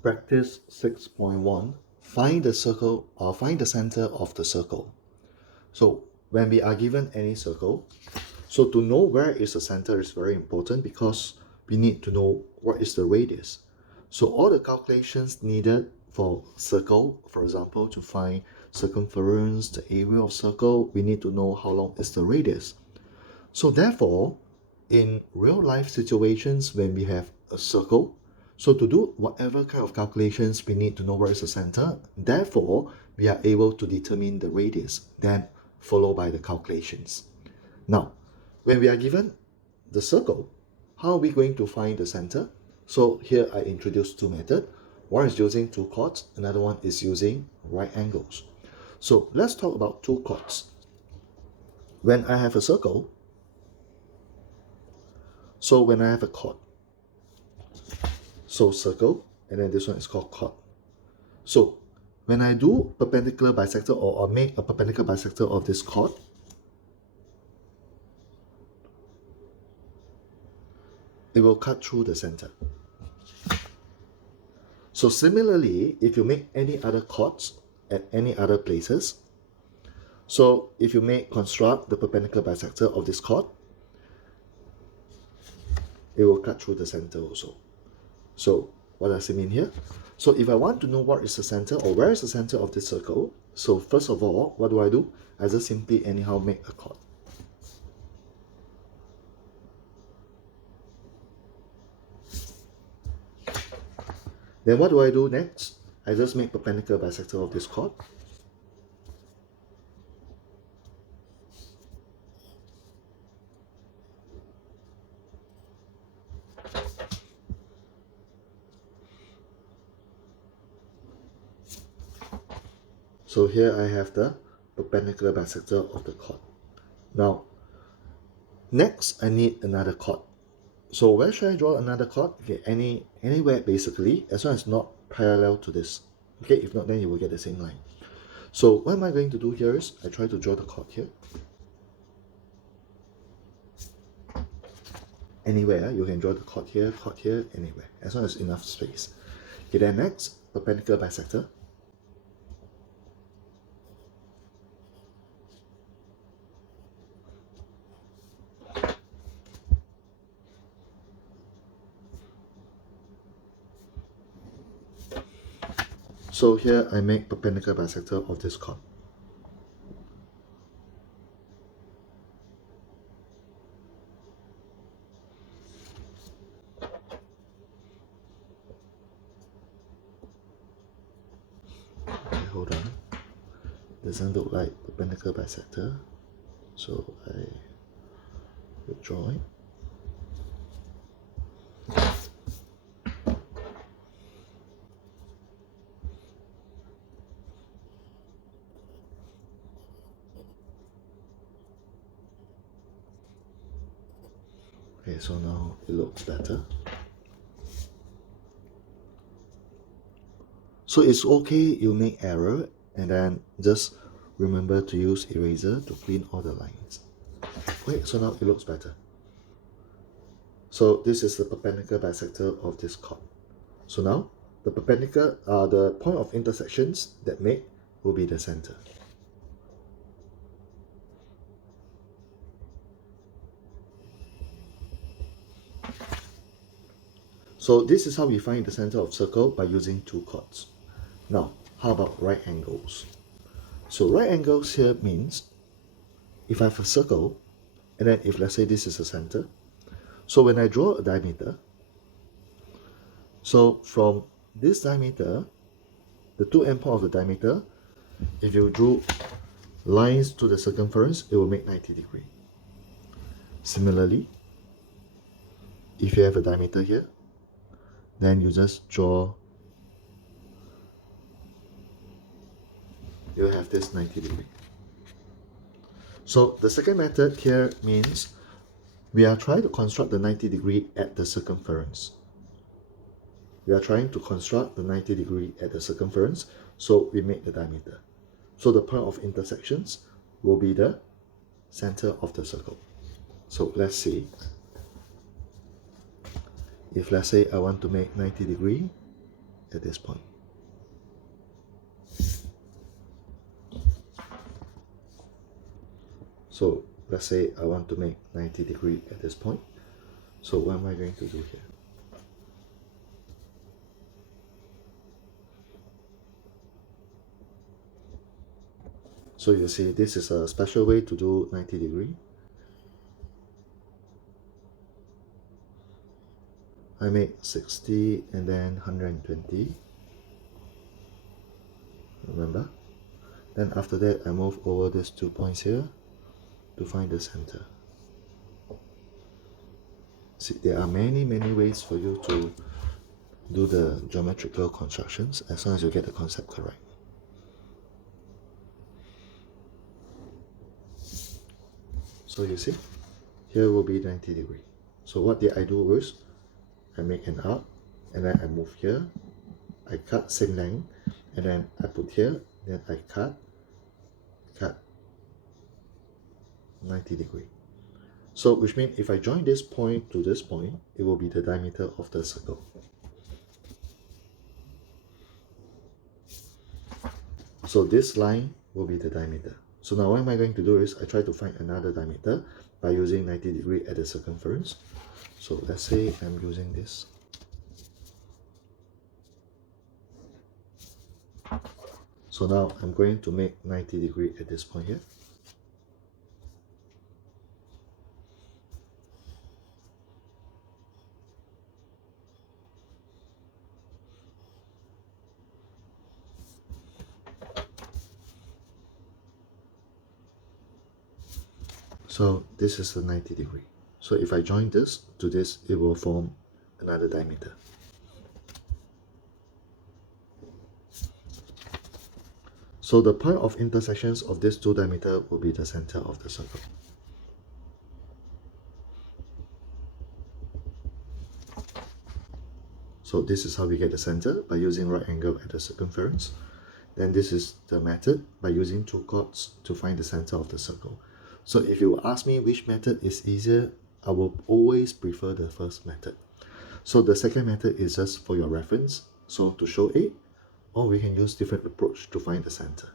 Practice 6.1. Find the circle or find the center of the circle. So when we are given any circle, so to know where is the center is very important because we need to know what is the radius. So all the calculations needed for circle, for example, to find circumference, the area of circle, we need to know how long is the radius. So therefore, in real life situations when we have a circle, so to do whatever kind of calculations, we need to know where is the center. Therefore, we are able to determine the radius, then followed by the calculations. Now, when we are given the circle, how are we going to find the center? So here I introduced two methods. One is using two chords, another one is using right angles. So let's talk about two chords. When I have a circle, so when I have a chord, so circle, and then this one is called chord. So when I do perpendicular bisector or make a perpendicular bisector of this chord, it will cut through the center. So similarly, if you make any other chords at any other places, so if you construct the perpendicular bisector of this chord, it will cut through the center also. So what does it mean here? So if I want to know what is the center or where is the center of this circle, so first of all, what do? I just simply anyhow make a chord. Then what do I do next? I just make perpendicular bisector of this chord. So here I have the perpendicular bisector of the chord. Now, next I need another chord. So where should I draw another chord? Okay, anywhere basically, as long as not parallel to this. Okay, if not, then you will get the same line. So what am I going to do here is I try to draw the chord here. Anywhere, you can draw the chord here, anywhere, as long as enough space. Okay, then next, perpendicular bisector. So here I make perpendicular bisector of this chord. Okay, hold on. Doesn't look like perpendicular bisector, so I withdraw it. Okay, so now it looks better. So it's okay you make error and then just remember to use eraser to clean all the lines. Okay, so now it looks better. So this is the perpendicular bisector of this chord. So now the perpendicular, the point of intersections that make will be the center. So this is how we find the center of circle by using two chords. Now, how about right angles? So right angles here means if I have a circle, and then if let's say this is the center, so when I draw a diameter, so from this diameter, the two endpoints of the diameter, if you drew lines to the circumference, it will make 90 degrees. Similarly, if you have a diameter here, then you just draw, you have this 90 degree. So the second method here means we are trying to construct the 90 degree at the circumference. We are trying to construct the 90 degree at the circumference, so we make the diameter. So the point of intersections will be the center of the circle. So let's see. if let's say I want to make 90 degree at this point. So let's say I want to make 90 degree at this point. So what am I going to do here? So you see, this is a special way to do 90 degree. I make 60 and then 120. Remember? Then after that, I move over these 2 points here to find the center. See, there are many ways for you to do the geometrical constructions as long as you get the concept correct. So you see, here will be 90 degree. So what did I do was, I make an arc, and then I move here, I cut same length, and then I put here, then I cut 90 degree. So which means if I join this point to this point, it will be the diameter of the circle. So this line will be the diameter. So now what am I going to do is I try to find another diameter by using 90 degree at the circumference. So let's say I'm using this. So now I'm going to make 90 degree at this point here. So this is the 90 degree. So if I join this to this, it will form another diameter. So the point of intersections of these two diameters will be the center of the circle. So this is how we get the center, by using right angle at the circumference. Then this is the method, by using two chords to find the center of the circle. So if you ask me which method is easier, I will always prefer the first method. So the second method is just for your reference, so to show it, or we can use different approach to find the center.